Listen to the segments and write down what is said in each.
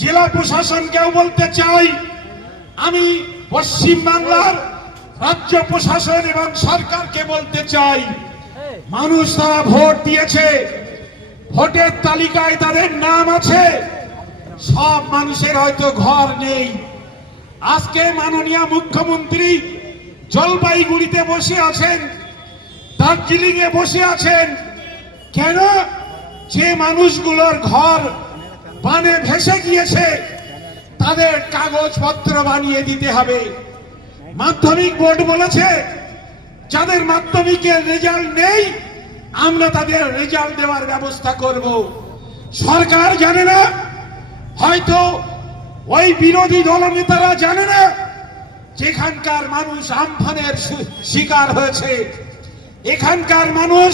জেলা প্রশাসনকেও বলতে চাই, আমি পশ্চিম বাংলার রাজ্য প্রশাসন এবং সরকারকে বলতে চাই, মানুষ তারা ভোট দিয়েছে, ভোটের তালিকায় তাদের নাম আছে, সব মানুষের হয়তো ঘর নেই। আজকে মাননীয় মুখ্যমন্ত্রী জলপাইগুড়িতে বসে আছেন দার্জিলিং এ বসে আছেন, কেন যে মানুষগুলোর ঘর বানে ভেসে গিয়েছে, তাদের কাগজপত্র বানিয়ে দিতে হবে। মাধ্যমিক বোর্ড বলেছে, যাদের মাধ্যমিকের রেজাল্ট নেই, আমরা তাদের রেজাল্ট দেওয়ার ব্যবস্থা করব। সরকার জানে না, হয়তো ওই বিরোধী দলনেতারা জানে না, যেখানকার মানুষ আমফানের শিকার হয়েছে। এখানকার মানুষ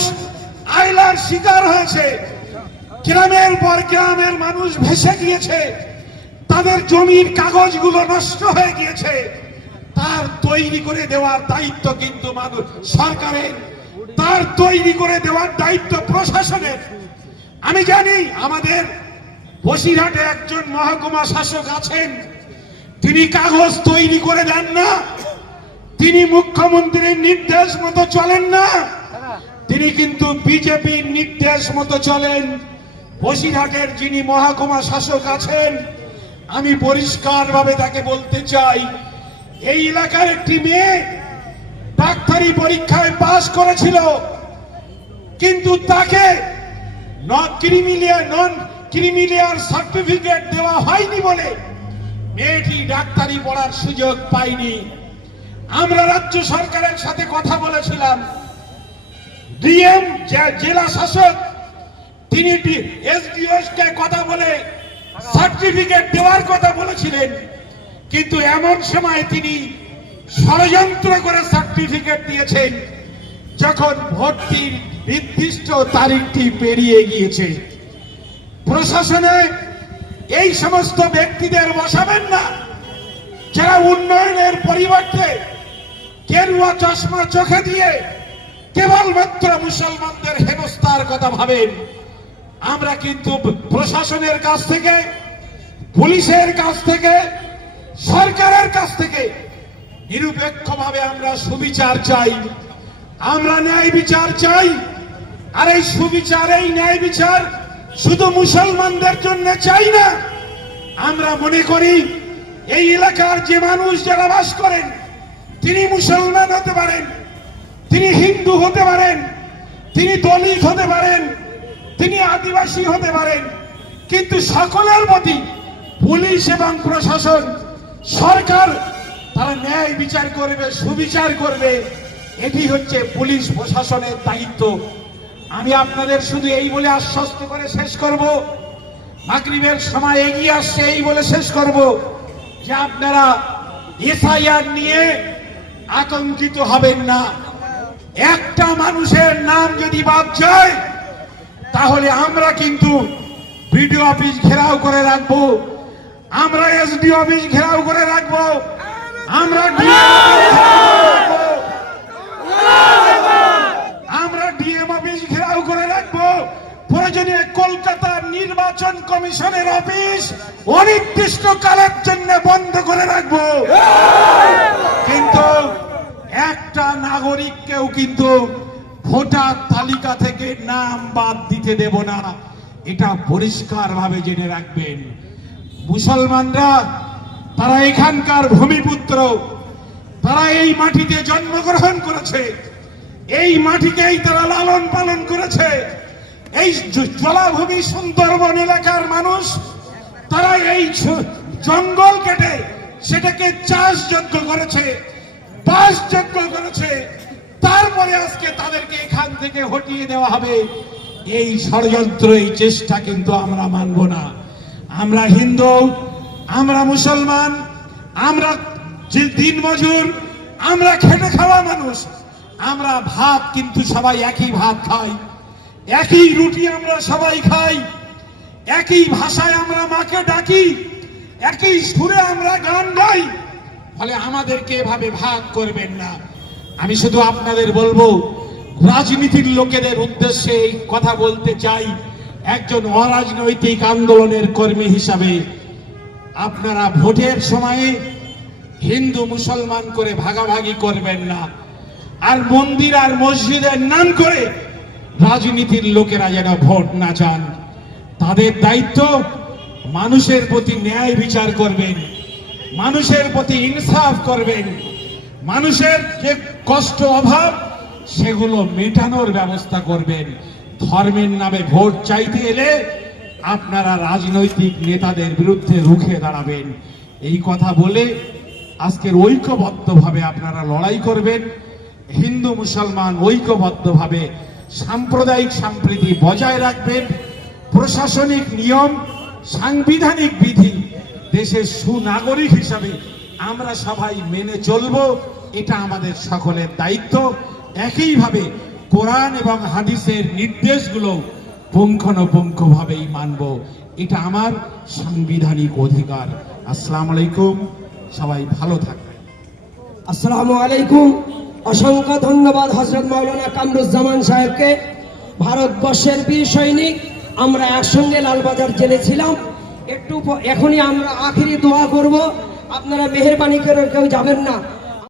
আইলার শিকার হয়েছে। গ্রামের পর গ্রামের মানুষ ভেসে গিয়েছে। তাদের জমির কাগজগুলো নষ্ট হয়ে গিয়েছে। তার তৈরি করে দেওয়ার দায়িত্ব কিন্তু মানুষ সরকারের। তার তৈরি করে দেওয়ার দায়িত্ব প্রশাসনের। আমি জানি আমাদের বসিরহাটে একজন মহকুমা শাসক আছেন। তিনি কাগজ তৈরি করে দেন না। তিনি মুখ্যমন্ত্রীর নির্দেশ মতো চলেন না। তিনি কিন্তু বিজেপির নির্দেশ মতো চলেন। বসিরহাটের যিনি মহকুমা শাসক আছেন, আমি পরিষ্কারভাবে তাকে বলতে চাই, এই এলাকার একটি মেয়ে ডাক্তারি পরীক্ষায় পাশ করেছিল, কিন্তু তাকে ক্রিমিলিয়ার নন ক্রিমিলিয়ার সার্টিফিকেট দেওয়া হয়নি বলে মেয়েটি ডাক্তারি পড়ার সুযোগ পায়নি। আমরা রাজ্য সরকারের সাথে কথা বলেছিলাম। ডিএম জেলা শাসক তিনি কথা বলে সার্টিফিকেট দেওয়ার কথা বলেছিলেন, কিন্তু এমন সময় তিনি ষড়যন্ত্র করে সার্টিফিকেট দিয়েছেন, যখন ভর্তির নির্দিষ্ট তারিখটি পেরিয়ে গিয়েছে। প্রশাসনে এই সমস্ত ব্যক্তিদের বসাবেন না। যারা উন্নয়নের পরিবর্তে কেরুয়া চশমা চোখে দিয়ে কেবলমাত্র মুসলমানদের হেনস্থার কথা ভাবেন আমরা কিন্তু প্রশাসনের কাছ থেকে, পুলিশের কাছ থেকে, সরকারের কাছ থেকে নিরপেক্ষভাবে আমরা সুবিচার চাই। আমরা ন্যায় বিচার চাই। আর এই সুবিচার, এই ন্যায় বিচার শুধু মুসলমানদের জন্য চাই না। আমরা মনে করি এই এলাকার যে মানুষ যারা বাস করেন, তিনি মুসলমান হতে পারেন, তিনি হিন্দু হতে পারেন, তিনি দলিত হতে পারেন তিনি আদিবাসী হতে পারেন। কিন্তু সকলের প্রতি পুলিশ এবং প্রশাসন, সরকার, তারা ন্যায় বিচার করবে, সুবিচার করবে। এটি হচ্ছে পুলিশ প্রশাসনের দায়িত্ব। আমি আপনাদের শুধু এই বলে আশ্বস্ত করে শেষ করব। মাগরিবের সময় এগিয়ে আসছে এই বলে শেষ করব যে আপনারা এসআইআর নিয়ে আতঙ্কিত হবেন না। একটা মানুষের নাম যদি বাদ যায় তাহলে আমরা কিন্তু বিডিও অফিস ঘেরাও করে রাখব। আমরা এসডি অফিস ঘেরাও করে রাখব। আমরা। আমরা ডিএম অফিস ঘেরাও করে রাখব। প্রয়োজনীয় কলকাতার নির্বাচন কমিশনের অফিস অনির্দিষ্ট কালের জন্য বন্ধ করে রাখব। কিন্তু একটা নাগরিককেও কিন্তু ভোটার তালিকা থেকে নাম বাদ দিতে দেব না। এটা পরিষ্কার ভাবে জেনে রাখবেন। মুসলমানরা, তারা এখানকার ভূমিপুত্র, তারা এই মাটিতে জন্মগ্রহণ করেছে। এই মাটিকেই তারা লালন পালন করেছে। এই জলাভূমি সুন্দরবন এলাকার মানুষ, তারা এই জঙ্গল কেটে সেটাকে চাষযোগ্য করেছে, বাসযোগ্য করেছে। আজকে তাদেরকে এখান থেকে হটিয়ে দেওয়া হবে। এই ষড়যন্ত্র এই চেষ্টা কিন্তু আমরা মানব না। আমরা হিন্দু, আমরা মুসলমান, আমরা দিন মজুর, আমরা খেটে খাওয়া মানুষ, আমরা ভাত কিন্তু সবাই একই ভাত খাই। একই রুটি আমরা সবাই খাই। একই ভাষায় আমরা মাকে ডাকি। একই সুরে আমরা গান গাই। ফলে আমাদেরকে এভাবে ভাগ করবেন না। আমি শুধু আপনাদের বলব, রাজনীতির লোকেদের উদ্দেশ্যে এই কথা বলতে চাই। একজন অরাজনৈতিক আন্দোলনের কর্মী হিসাবে আপনারা ভোটের সময়ে হিন্দু মুসলমান করে ভাগাভাগি করবেন না। আর মন্দির আর মসজিদের নাম করে রাজনীতির লোকেরা যেন ভোট না চান। তাদের দায়িত্ব মানুষের প্রতি ন্যায় বিচার করবেন, মানুষের প্রতি ইনসাফ করবেন, মানুষের কষ্ট, অভাব, সেগুলো মেটানোর ব্যবস্থা করবেন। ধর্মের নামে ভোট চাইতে এলে আপনারা রাজনৈতিক নেতাদের বিরুদ্ধে রুখে দাঁড়াবেন। এই কথা বলে আজকের ঐক্যবদ্ধভাবে আপনারা লড়াই করবেন। হিন্দু, মুসলমান ঐক্যবদ্ধভাবে সাম্প্রদায়িক সম্প্রীতি বজায় রাখবেন। প্রশাসনিক নিয়ম, সাংবিধানিক বিধি দেশের সুনাগরিক হিসাবে আমরা সবাই মেনে চলবো। এটা আমাদের সকলের দায়িত্ব। একইভাবে কোরআন এবং হাদিসের নির্দেশগুলো পুঙ্খানুপুঙ্খভাবেই মানব। এটা আমার সাংবিধানিক অধিকার। আসসালামু আলাইকুম। সবাই ভালো থাকবেন। আসসালামু আলাইকুম। অসংখ্য ধন্যবাদ হজরত মাওলানা কামরুজ্জামান সাহেবকে। ভারতবর্ষের বীর সৈনিক, আমরা একসঙ্গে লালবাজার জেলে ছিলাম। একটু এখনই আমরা আখিরি দোয়া করব। আপনারা মেহরবানি করে কেউ যাবেন না।